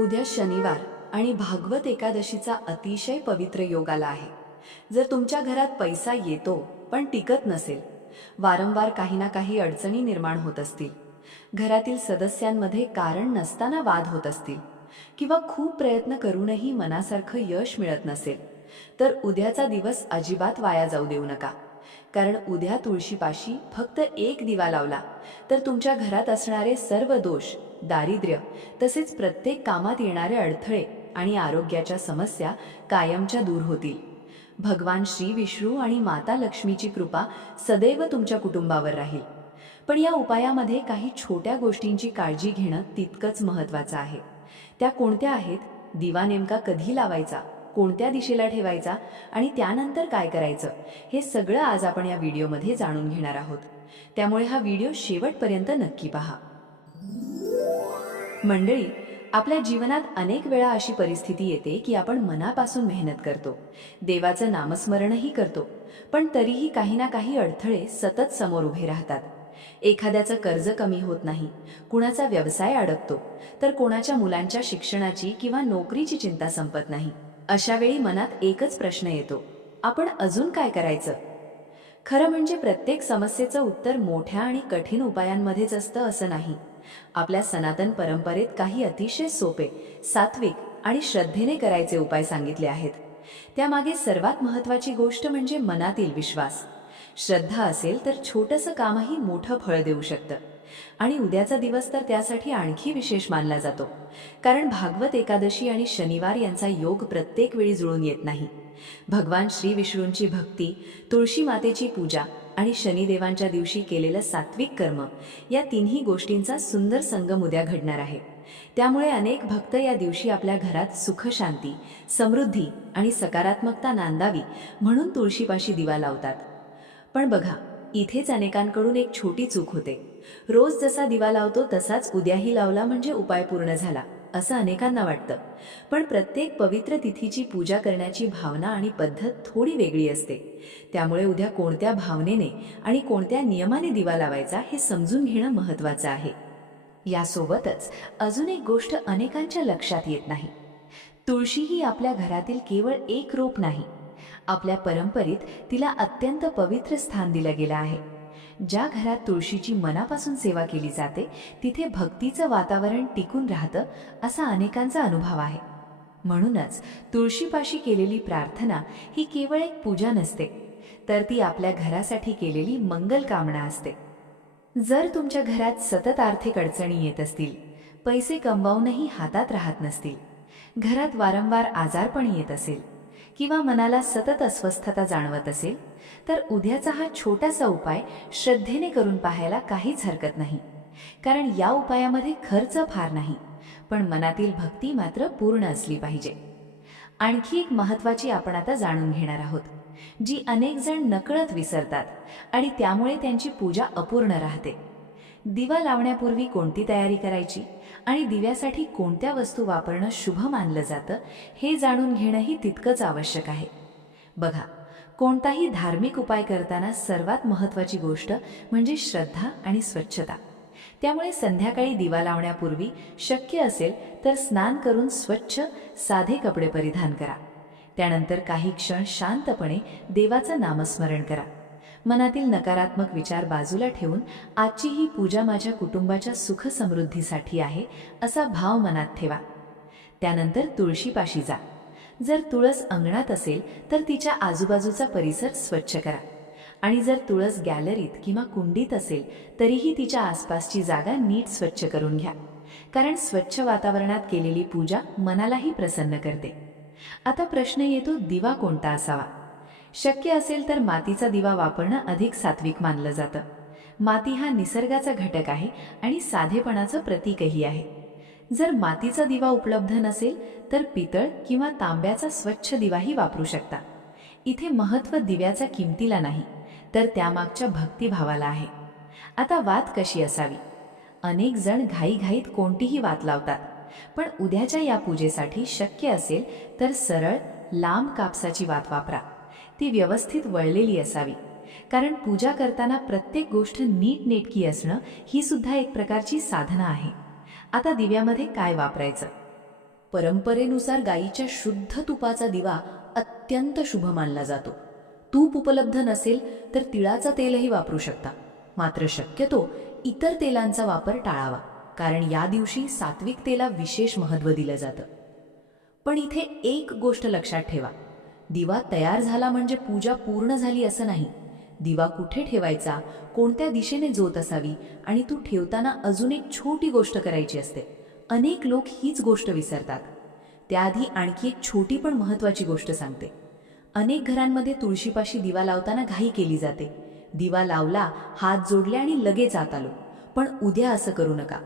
उद्या शनिवार आणि भागवत एकादशीचा अतिशय पवित्र योग आला आहे. जर तुमच्या घरात पैसा येतो पण टिकत नसेल, वारंवार काही ना काही अडचणी निर्माण होत असतील, घरातील सदस्यांमध्ये कारण नसताना वाद होत असतील किंवा खूप प्रयत्न करूनही मनासारखं यश मिळत नसेल, तर उद्याचा दिवस अजिबात वाया जाऊ देऊ नका. कारण उद्या तुळशीपाशी फक्त एक दिवा लावला तर तुमच्या घरात असणारे सर्व दोष, दारिद्र्य, तसेच प्रत्येक कामात येणारे अडथळे आणि आरोग्याच्या समस्या कायमच्या दूर होतील. भगवान श्री विष्णू आणि माता लक्ष्मीची कृपा सदैव तुमच्या कुटुंबावर राहील. पण या उपायामध्ये काही छोट्या गोष्टींची काळजी घेणं तितकंच महत्त्वाचं आहे. त्या कोणत्या आहेत? दिवा नेमका कधी लावायचा, कोणत्या दिशेला ठेवायचा आणि त्यानंतर काय करायचं, हे सगळं आज आपण या व्हिडिओमध्ये जाणून घेणार आहोत. त्यामुळे हा व्हिडिओ शेवटपर्यंत नक्की पहा. मंडळी, आपल्या जीवनात अनेक वेळा अशी परिस्थिती येते की आपण मनापासून मेहनत करतो, देवाचं नामस्मरणही करतो, पण तरीही काही ना काही अडथळे सतत समोर उभे राहतात. एखाद्याचं कर्ज कमी होत नाही, कुणाचा व्यवसाय अडकतो, तर कोणाच्या मुलांच्या शिक्षणाची किंवा नोकरीची चिंता संपत नाही. अशा वेळी मनात एकच प्रश्न येतो, आपण अजून काय करायचं? खरं म्हणजे प्रत्येक समस्येचं उत्तर मोठ्या आणि कठीण उपायांमध्येच असतं असं नाही. आपल्या सनातन परंपरेत काही अतिशय सोपे, सात्विक आणि श्रद्धेने करायचे उपाय सांगितले आहेत. त्यामागे सर्वात महत्त्वाची गोष्ट म्हणजे मनातील विश्वास. श्रद्धा असेल तर छोटंसं कामही मोठं फळ देऊ शकतं. आणि उद्याचा दिवस तर त्यासाठी आणखी विशेष मानला जातो, कारण भागवत एकादशी आणि शनिवार यांचा योग प्रत्येक वेळी जुळून येत नाही. भगवान श्री विष्णूंची भक्ती, तुळशी मातेची पूजा आणि शनिदेवांच्या दिवशी केलेलं सात्विक कर्म, या तिन्ही गोष्टींचा सुंदर संगम उद्या घडणार आहे. त्यामुळे अनेक भक्त या दिवशी आपल्या घरात सुख, शांती, समृद्धी आणि सकारात्मकता नांदावी म्हणून तुळशीपाशी दिवा लावतात. पण बघा, इथेच अनेकांकडून एक छोटी चूक होते. रोज जसा दिवा लावतो तसाच उद्याही लावला म्हणजे उपाय पूर्ण झाला, असं अनेकांना वाटतं. पण प्रत्येक पवित्र तिथीची पूजा करण्याची भावना आणि पद्धत थोडी वेगळी असते. त्यामुळे उद्या कोणत्या भावनेने आणि कोणत्या नियमाने दिवा लावायचा हे समजून घेणं महत्त्वाचं आहे. यासोबतच अजून एक गोष्ट अनेकांच्या लक्षात येत नाही. तुळशी ही आपल्या घरातील केवळ एक रोप नाही, आपल्या परंपरेत तिला अत्यंत पवित्र स्थान दिलं गेलं आहे. ज्या घरात तुळशीची मनापासून सेवा केली जाते तिथे भक्तीचं वातावरण टिकून राहतं, असा अनेकांचा अनुभव आहे. म्हणूनच तुळशीपाशी केलेली प्रार्थना ही केवळ एक पूजा नसते, तर ती आपल्या घरासाठी केलेली मंगल कामना असते. जर तुमच्या घरात सतत आर्थिक अडचणी येत असतील, पैसे कमवावूनही हातात राहत नसतील, घरात वारंवार आजारपण येत असेल किंवा मनाला सतत अस्वस्थता जाणवत असेल, तर उद्याचा हा छोटासा उपाय श्रद्धेने करून पाहायला काहीच हरकत नाही. कारण या उपायामध्ये खर्च फार नाही, पण मनातील भक्ती मात्र पूर्ण असली पाहिजे. आणखी एक महत्त्वाची आपण आता जाणून घेणार आहोत, जी अनेक जण नकळत विसरतात आणि त्यामुळे त्यांची पूजा अपूर्ण राहते. दिवा लावण्यापूर्वी कोणती तयारी करायची आणि दिव्यासाठी कोणत्या वस्तू वापरणं शुभ मानलं जातं हे जाणून घेणंही तितकंच आवश्यक आहे. बघा, कोणताही धार्मिक उपाय करताना सर्वात महत्त्वाची गोष्ट म्हणजे श्रद्धा आणि स्वच्छता. त्यामुळे संध्याकाळी दिवा लावण्यापूर्वी शक्य असेल तर स्नान करून स्वच्छ, साधे कपडे परिधान करा. त्यानंतर काही क्षण शांतपणे देवाचं नामस्मरण करा. मनातील नकारात्मक विचार बाजूला ठेवून आजची ही पूजा माझ्या कुटुंबाच्या सुख समृद्धीसाठी आहे असा भाव मनात ठेवा. त्यानंतर तुळशीपाशी जा. जर तुळस अंगणात असेल तर तिच्या आजूबाजूचा परिसर स्वच्छ करा. आणि जर तुळस गॅलरीत किंवा कुंडीत असेल तरीही तिच्या आसपासची जागा नीट स्वच्छ करून घ्या. कारण स्वच्छ वातावरणात केलेली पूजा मनालाही प्रसन्न करते. आता प्रश्न येतो, दिवा कोणता असावा? शक्य असेल तर मातीचा दिवा वापरणं अधिक सात्विक मानलं जातं. माती हा निसर्गाचा घटक आहे आणि साधेपणाचं प्रतीकही आहे. जर मातीचा दिवा उपलब्ध नसेल तर पितळ किंवा तांब्याचा स्वच्छ दिवाही वापरू शकता. इथे महत्त्व दिव्याच्या किमतीला नाही, तर त्यामागच्या भक्तिभावाला आहे. आता वात कशी असावी? अनेक जण घाईघाईत कोणतीही वात लावतात, पण उद्याच्या या पूजेसाठी शक्य असेल तर सरळ, लांब कापसाची वात वापरा. ती व्यवस्थित वळलेली असावी, कारण पूजा करताना प्रत्येक गोष्ट नीटनेटकी असणं ही सुद्धा एक प्रकारची साधना आहे. आता दिव्यामध्ये काय वापरायचं? परंपरेनुसार गायीच्या शुद्ध तुपाचा दिवा अत्यंत शुभ मानला जातो. तूप उपलब्ध नसेल तर तिळाचं तेलही वापरू शकता. मात्र शक्यतो इतर तेलांचा वापर टाळावा, कारण या दिवशी सात्विक तेला विशेष महत्त्व दिलं जातं. पण इथे एक गोष्ट लक्षात ठेवा, दिवा तयार झाला म्हणजे पूजा पूर्ण झाली असं नाही. दिवा कुठे ठेवायचा, कोणत्या दिशेने जोत असावी आणि तू ठेवताना अजून एक छोटी गोष्ट करायची असते. अनेक लोक हीच गोष्ट विसरतात. त्याआधी आणखी एक छोटी पण महत्त्वाची गोष्ट सांगते. अनेक घरांमध्ये तुळशीपाशी दिवा लावताना घाई केली जाते. दिवा लावला, हात जोडले आणि लगेच आत आलो. पण उद्या असं करू नका.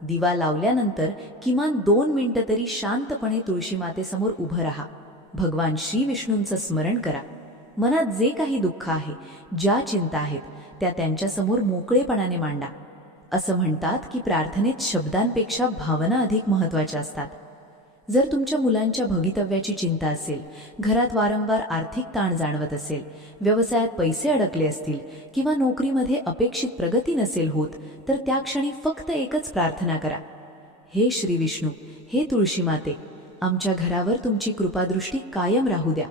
दिवा लावल्यानंतर किमान 2 मिनिटं तरी शांतपणे तुळशी मातेसमोर उभं राहा. भगवान श्री विष्णूंचं स्मरण करा. मनात जे काही दुःख आहे, ज्या चिंता आहेत, त्या त्यांच्यासमोर मोकळेपणाने मांडा. असं म्हणतात की प्रार्थनेत शब्दांपेक्षा भावना अधिक महत्त्वाच्या असतात. जर तुमच्या मुलांच्या भवितव्याची चिंता असेल, घरात वारंवार आर्थिक ताण जाणवत असेल, व्यवसायात पैसे अडकले असतील किंवा नोकरीमध्ये अपेक्षित प्रगती नसेल होत, तर त्या क्षणी फक्त एकच प्रार्थना करा. हे श्री विष्णू, हे तुळशी माते, आमच्या घरावर तुमची कृपादृष्टी कायम राहू द्या.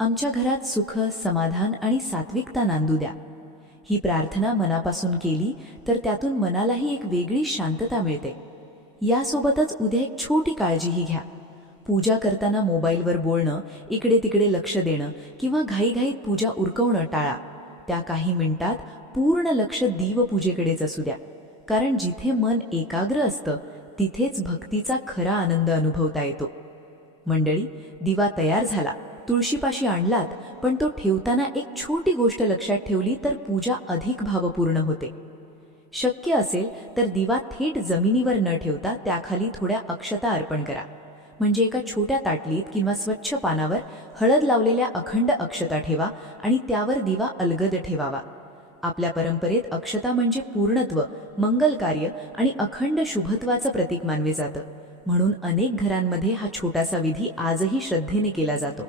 आमच्या घरात सुख, समाधान आणि सात्विकता नांदू द्या. ही प्रार्थना मनापासून केली तर त्यातून मनालाही एक वेगळी शांतता मिळते. यासोबतच उद्या एक छोटी काळजीही घ्या. पूजा करताना मोबाईलवर बोलणं, इकडे तिकडे लक्ष देणं किंवा घाईघाईत पूजा उरकवणं टाळा. त्या काही मिनिटात पूर्ण लक्ष दीवपूजेकडेच असू द्या, कारण जिथे मन एकाग्र असतं तिथेच भक्तीचा खरा आनंद अनुभवता येतो. मंडळी, दिवा तयार झाला, तुळशीपाशी आणलात, पण तो ठेवताना एक छोटी गोष्ट लक्षात ठेवली तर पूजा अधिक भावपूर्ण होते. शक्य असेल तर दिवा थेट जमिनीवर न ठेवता त्याखाली थोड्या अक्षता अर्पण करा. म्हणजे एका छोट्या ताटलीत किंवा स्वच्छ पानावर हळद लावलेल्या अखंड अक्षता ठेवा आणि त्यावर दिवा अलगद ठेवावा. आपल्या परंपरेत अक्षता म्हणजे पूर्णत्व, मंगल कार्य आणि अखंड शुभत्वाचं प्रतीक मानले जातं. म्हणून अनेक घरांमध्ये हा छोटासा विधी आजही श्रद्धेने केला जातो.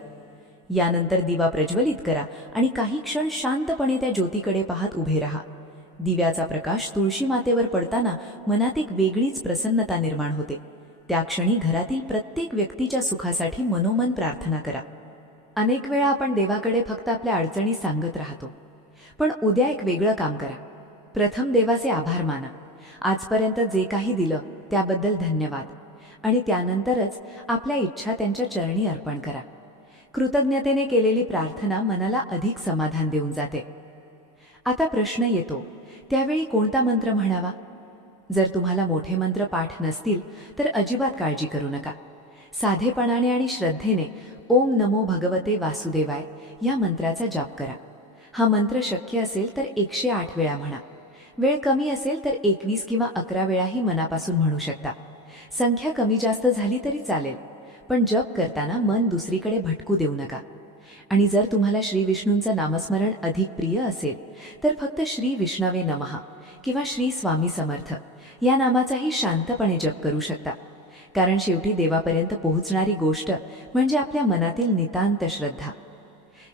यानंतर दिवा प्रज्वलित करा आणि काही क्षण शांतपणे त्या ज्योतीकडे पाहत उभे राहा. दिव्याचा प्रकाश तुळशी मातेवर पडताना मनात एक वेगळीच प्रसन्नता निर्माण होते. त्या क्षणी घरातील प्रत्येक व्यक्तीच्या सुखासाठी मनोमन प्रार्थना करा. अनेक वेळा आपण देवाकडे फक्त आपल्या अडचणी सांगत राहतो, पण उद्या एक वेगळं काम करा. प्रथम देवाचे आभार माना. आजपर्यंत जे काही दिलं त्याबद्दल धन्यवाद. आणि त्यानंतरच आपल्या इच्छा त्यांच्या चरणी अर्पण करा. कृतज्ञतेने केलेली प्रार्थना मनाला अधिक समाधान देऊन जाते. आता प्रश्न येतो, त्यावेळी कोणता मंत्र म्हणावा? जर तुम्हाला मोठे मंत्र पाठ नसतील तर अजिबात काळजी करू नका. साधेपणाने आणि श्रद्धेने ओम नमो भगवते वासुदेवाय या मंत्राचा जाप करा. हा मंत्र शक्य असेल तर 108 वेळा म्हणा. वेळ कमी असेल तर 21 किंवा 11 वेळाही मनापासून म्हणू शकता. संख्या कमी जास्त झाली तरी चालेल, पण जप करताना मन दुसरीकडे भटकू देऊ नका. आणि जर तुम्हाला श्री विष्णूंचं नामस्मरण अधिक प्रिय असेल तर फक्त श्री विष्णवे नमः किंवा श्री स्वामी समर्थ या नामाचाही शांतपणे जप करू शकता. कारण शेवटी देवापर्यंत पोहोचणारी गोष्ट म्हणजे आपल्या मनातील नितांत श्रद्धा.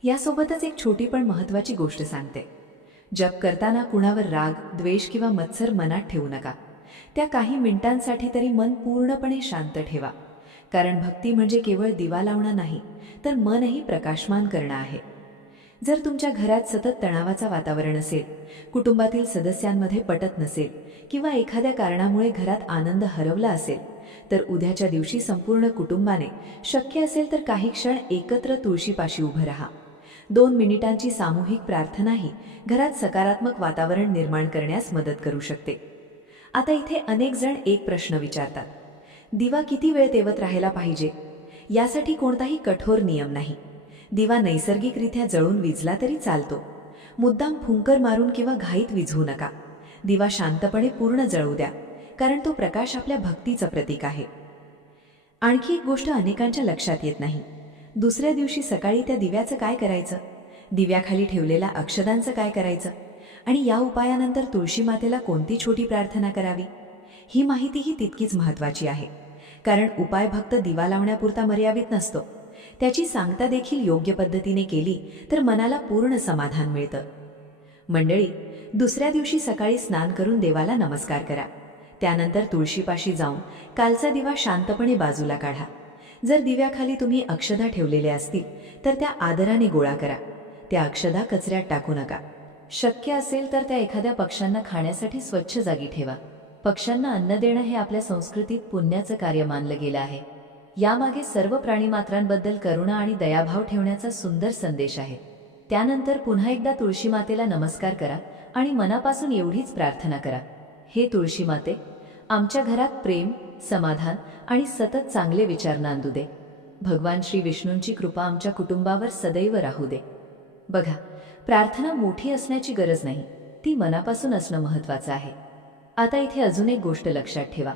यासोबतच एक छोटी पण महत्त्वाची गोष्ट सांगते. जप करताना कुणावर राग, द्वेष किंवा मत्सर मनात ठेवू नका. त्या काही मिनिटांसाठी तरी मन पूर्णपणे शांत ठेवा. कारण भक्ती म्हणजे केवळ दिवा लावणं नाही, तर मनही प्रकाशमान करणं आहे. जर तुमच्या घरात सतत तणावाचं वातावरण असेल, कुटुंबातील सदस्यांमध्ये पटत नसेल किंवा एखाद्या कारणामुळे घरात आनंद हरवला असेल, तर उद्याच्या दिवशी संपूर्ण कुटुंबाने शक्य असेल तर काही क्षण एकत्र तुळशीपाशी उभं राहा. 2 मिनिटांची सामूहिक प्रार्थनाही घरात सकारात्मक वातावरण निर्माण करण्यास मदत करू शकते. आता इथे अनेक जण एक प्रश्न विचारतात, दिवा किती वेळ तेवत राहायला पाहिजे? यासाठी कोणताही कठोर नियम नाही. दिवा नैसर्गिकरित्या जळून विझला तरी चालतो. मुद्दाम फुंकर मारून किंवा घाईत विझवू नका. दिवा शांतपणे पूर्ण जळू द्या, कारण तो प्रकाश आपल्या भक्तीचं प्रतीक आहे. आणखी एक गोष्ट अनेकांच्या लक्षात येत नाही. दुसऱ्या दिवशी सकाळी त्या दिव्याचं काय करायचं? दिव्याखाली ठेवलेल्या अक्षदांचं काय करायचं? आणि या उपायानंतर तुळशी मातेला कोणती छोटी प्रार्थना करावी? ही माहितीही तितकीच महत्त्वाची आहे. कारण उपाय फक्त दिवा लावण्यापुरता मर्यादित नसतो. त्याची सांगता देखील योग्य पद्धतीने केली तर मनाला पूर्ण समाधान मिळतं. मंडळी, दुसऱ्या दिवशी सकाळी स्नान करून देवाला नमस्कार करा. त्यानंतर तुळशीपाशी जाऊन कालचा दिवा शांतपणे बाजूला काढा. जर दिव्याखाली तुम्ही अक्षदा ठेवलेल्या असतील तर त्या आदराने गोळा करा. त्या अक्षदा कचऱ्यात टाकू नका. शक्य असेल तर त्या एखाद्या पक्ष्यांना खाण्यासाठी स्वच्छ जागी ठेवा. पक्ष्यांना अन्न देणं हे आपल्या संस्कृतीत पुण्याचं कार्य मानलं गेलं आहे. यामागे सर्व प्राणीमात्रांबद्दल करुणा आणि दयाभाव ठेवण्याचा सुंदर संदेश आहे. त्यानंतर पुन्हा एकदा तुळशी मातेला नमस्कार करा आणि मनापासून एवढीच प्रार्थना करा, हे तुळशी माते, आमच्या घरात प्रेम, समाधान आणि सतत चांगले विचार नांदू दे. भगवान श्री विष्णूंची कृपा आमच्या कुटुंबावर सदैव राहू दे. बघा, प्रार्थना मोठी असण्याची गरज नाही, ती मनापासून असणं महत्त्वाचं आहे. आता इथे अजून एक गोष्ट लक्षात ठेवा.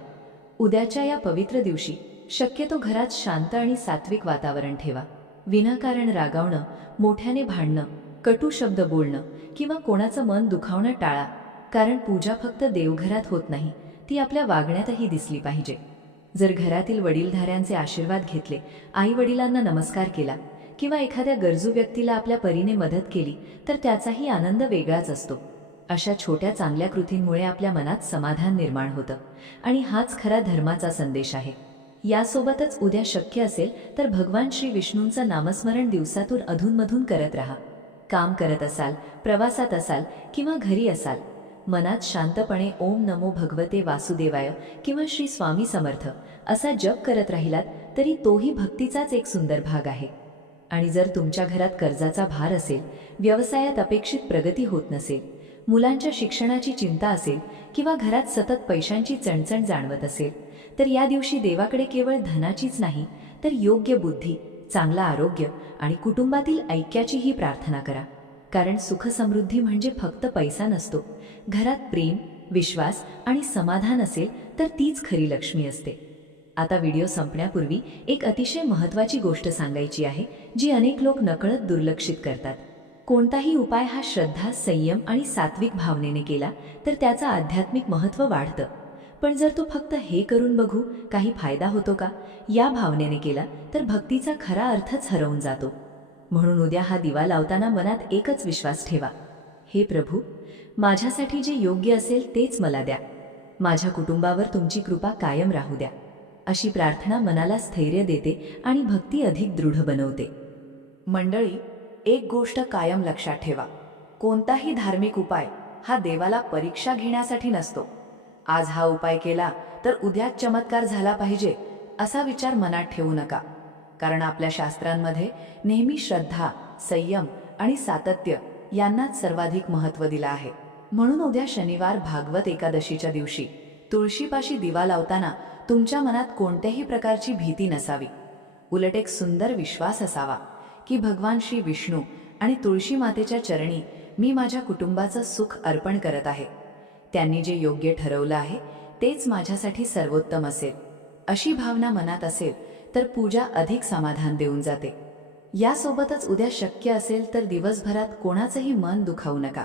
उद्याच्या या पवित्र दिवशी शक्यतो घरात शांत आणि सात्विक वातावरण ठेवा. विनाकारण रागावणं, मोठ्याने भांडणं, कटू शब्द बोलणं किंवा कोणाचं मन दुखावणं टाळा. कारण पूजा फक्त देवघरात होत नाही, ती आपल्या वागण्यातही दिसली पाहिजे. जर घरातील वडीलधाऱ्यांचे आशीर्वाद घेतले, आई वडिलांना नमस्कार केला किंवा एखाद्या गरजू व्यक्तीला आपल्या परीने मदत केली तर त्याचाही आनंद वेगळाच असतो. अशा छोट्या चांगल्या कृतींमुळे आपल्या मनात समाधान निर्माण होतं आणि हाच खरा धर्माचा संदेश आहे. यासोबतच उद्या शक्य असेल तर भगवान श्री विष्णूंचं नामस्मरण दिवसातून अधूनमधून करत राहा. काम करत असाल, प्रवासात असाल किंवा घरी असाल, मनात शांतपणे ओम नमो भगवते वासुदेवाय किंवा श्री स्वामी समर्थ असा जप करत राहिलात तरी तोही भक्तीचाच एक सुंदर भाग आहे. आणि जर तुमच्या घरात कर्जाचा भार असेल, व्यवसायात अपेक्षित प्रगती होत नसेल, मुलांच्या शिक्षणाची चिंता असेल किंवा घरात सतत पैशांची चणचण जाणवत असेल, तर या दिवशी देवाकडे केवळ धनाचीच नाही तर योग्य बुद्धी, चांगला आरोग्य आणि कुटुंबातील ऐक्याचीही प्रार्थना करा. कारण सुखसमृद्धी म्हणजे फक्त पैसा नसतो. घरात प्रेम, विश्वास आणि समाधान असेल तर तीच खरी लक्ष्मी असते. आता व्हिडिओ संपण्यापूर्वी एक अतिशय महत्त्वाची गोष्ट सांगायची आहे, जी अनेक लोक नकळत दुर्लक्षित करतात. कोणताही उपाय हा श्रद्धा, संयम आणि सात्विक भावनेने केला तर त्याचं आध्यात्मिक महत्त्व वाढतं. पण जर तो फक्त हे करून बघू काही फायदा होतो का या भावनेने केला तर भक्तीचा खरा अर्थच हरवून जातो. म्हणून उद्या हा दिवा लावताना मनात एकच विश्वास ठेवा, हे प्रभू, माझ्यासाठी जे योग्य असेल तेच मला द्या. माझ्या कुटुंबावर तुमची कृपा कायम राहू द्या. अशी प्रार्थना मनाला स्थैर्य देते आणि भक्ती अधिक दृढ बनवते. मंडळी, एक गोष्ट कायम लक्षात ठेवा, कोणताही धार्मिक उपाय हा देवाला परीक्षा घेण्यासाठी नसतो. आज हा उपाय केला तर उद्याच चमत्कार झाला पाहिजे असा विचार मनात ठेवू नका. कारण आपल्या शास्त्रांमध्ये नेहमी श्रद्धा, संयम आणि सातत्य यांनाच सर्वाधिक महत्त्व दिलं आहे. म्हणून उद्या शनिवार भागवत एकादशीच्या दिवशी तुळशीपाशी दिवा लावताना तुमच्या मनात कोणत्याही प्रकारची भीती नसावी. उलट एक सुंदर विश्वास असावा की भगवान श्री विष्णू आणि तुळशी मातेच्या चरणी मी माझ्या कुटुंबाचं सुख अर्पण करत आहे. त्यांनी जे योग्य ठरवलं आहे तेच माझ्यासाठी सर्वोत्तम असेल. अशी भावना मनात असेल तर पूजा अधिक समाधान देऊन जाते. यासोबतच उद्या शक्य असेल तर दिवसभरात कोणाचंही मन दुखावू नका.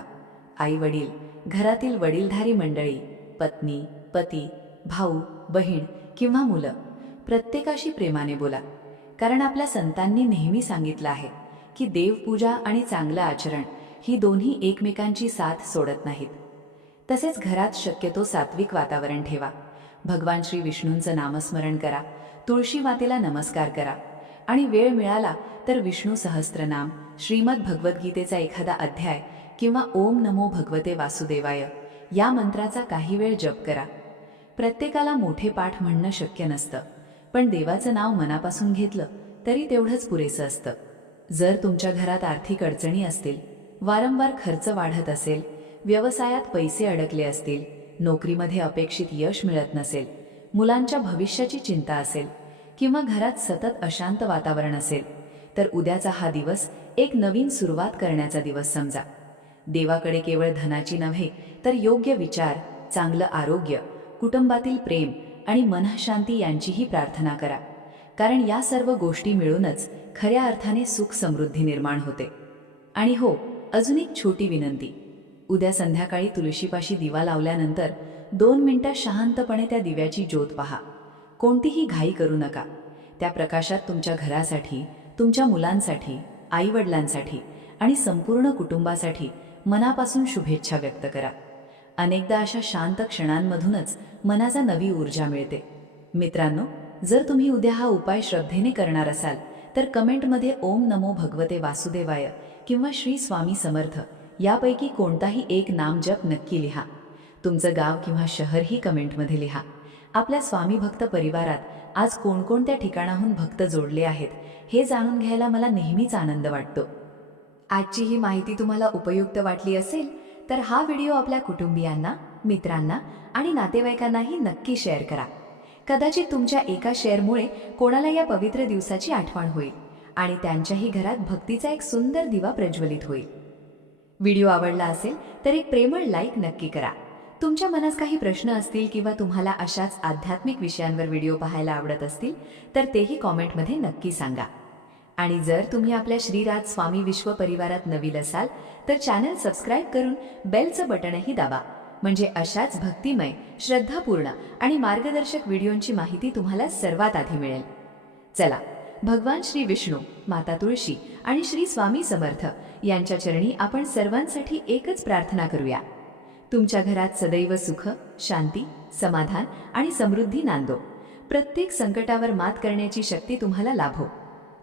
आई वडील, घरातील वडीलधारी मंडळी, पत्नी, पती, भाऊ, बहीण किंवा मुलं, प्रत्येकाशी प्रेमाने बोला. कारण आपल्या संतांनी नेहमी सांगितलं आहे की देवपूजा आणि चांगलं आचरण ही दोन्ही एकमेकांची साथ सोडत नाहीत. तसेच घरात शक्यतो सात्विक वातावरण ठेवा. भगवान श्री विष्णूंचं नामस्मरण करा, तुळशी मातेला नमस्कार करा आणि वेळ मिळाला तर विष्णू सहस्त्रनाम, श्रीमद भगवद्गीतेचा एखादा अध्याय किंवा ओम नमो भगवते वासुदेवाय या मंत्राचा काही वेळ जप करा. प्रत्येकाला मोठे पाठ म्हणणं शक्य नसतं, पण देवाचं नाव मनापासून घेतलं तरी तेवढंच पुरेसं असतं. जर तुमच्या घरात आर्थिक अडचणी असतील, वारंवार खर्च वाढत असेल, व्यवसायात पैसे अडकले असतील, नोकरीमध्ये अपेक्षित यश मिळत नसेल, मुलांच्या भविष्याची चिंता असेल किंवा घरात सतत अशांत वातावरण असेल, तर उद्याचा हा दिवस एक नवीन सुरुवात करण्याचा दिवस समजा. देवाकडे केवळ धनाची नव्हे तर योग्य विचार, चांगलं आरोग्य, कुटुंबातील प्रेम आणि मनःशांती यांचीही प्रार्थना करा. कारण या सर्व गोष्टी मिळूनच खऱ्या अर्थाने सुख समृद्धी निर्माण होते. आणि हो, अजून एक छोटी विनंती, उद्या संध्याकाळी तुळशीपाशी दिवा लावल्यानंतर 2 मिनिटं शांतपणे त्या दिव्याची ज्योत पहा. कोणतीही घाई करू नका. त्या प्रकाशात तुमच्या घरासाठी, तुमच्या मुलांसाठी, आईवडिलांसाठी आणि संपूर्ण कुटुंबासाठी मनापासून शुभेच्छा व्यक्त करा. अनेकदा अशा शांत क्षणांमधूनच मनाचा नवी ऊर्जा मिळते. मित्रांनो, जर तुम्ही उद्या हा उपाय श्रद्धेने करणार असाल तर कमेंटमध्ये ओम नमो भगवते वासुदेवाय किंवा श्री स्वामी समर्थ यापैकी कोणताही एक नाम जप नक्की लिहा. तुमचं गाव किंवा शहरही कमेंटमध्ये लिहा. आपल्या स्वामी भक्त परिवारात आज कोणकोणत्या ठिकाणाहून भक्त जोडले आहेत हे जाणून घ्यायला मला नेहमीच आनंद वाटतो. आजची ही माहिती तुम्हाला उपयुक्त वाटली असेल तर हा व्हिडिओ आपल्या कुटुंबियांना, मित्रांना आणि नातेवाईकांनाही नक्की शेअर करा. कदाचित तुमच्या एका शेअरमुळे कोणाला या पवित्र दिवसाची आठवण होईल आणि त्यांच्याही घरात भक्तीचा एक सुंदर दिवा प्रज्वलित होईल. व्हिडिओ आवडला असेल तर एक प्रेमळ लाईक नक्की करा. तुमच्या मनात काही प्रश्न असतील किंवा तुम्हाला अशाच आध्यात्मिक विषयांवर व्हिडिओ पाहायला आवडत असतील तर तेही कॉमेंटमध्ये नक्की सांगा. आणि जर तुम्ही आपल्या श्रीराज स्वामी विश्व परिवारात नवीन असाल तर चॅनल सबस्क्राईब करून बेलचं बटनही दाबा, म्हणजे अशाच भक्तिमय, श्रद्धापूर्ण आणि मार्गदर्शक व्हिडिओंची माहिती तुम्हाला सर्वात आधी मिळेल. चला, भगवान श्री विष्णू, माता तुळशी आणि श्री स्वामी समर्थ यांच्या चरणी आपण सर्वांसाठी एकच प्रार्थना करूया. तुमच्या घरात सदैव सुख, शांती, समाधान आणि समृद्धी नांदो. प्रत्येक संकटावर मात करण्याची शक्ती तुम्हाला लाभो.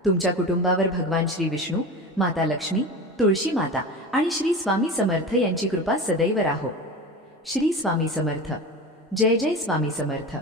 तुमच्या कुटुंबावर भगवान श्री विष्णू, माता लक्ष्मी, तुळशी माता आणि श्री स्वामी समर्थ यांची कृपा सदैव राहो. श्री स्वामी समर्थ. जय जय स्वामी समर्थ.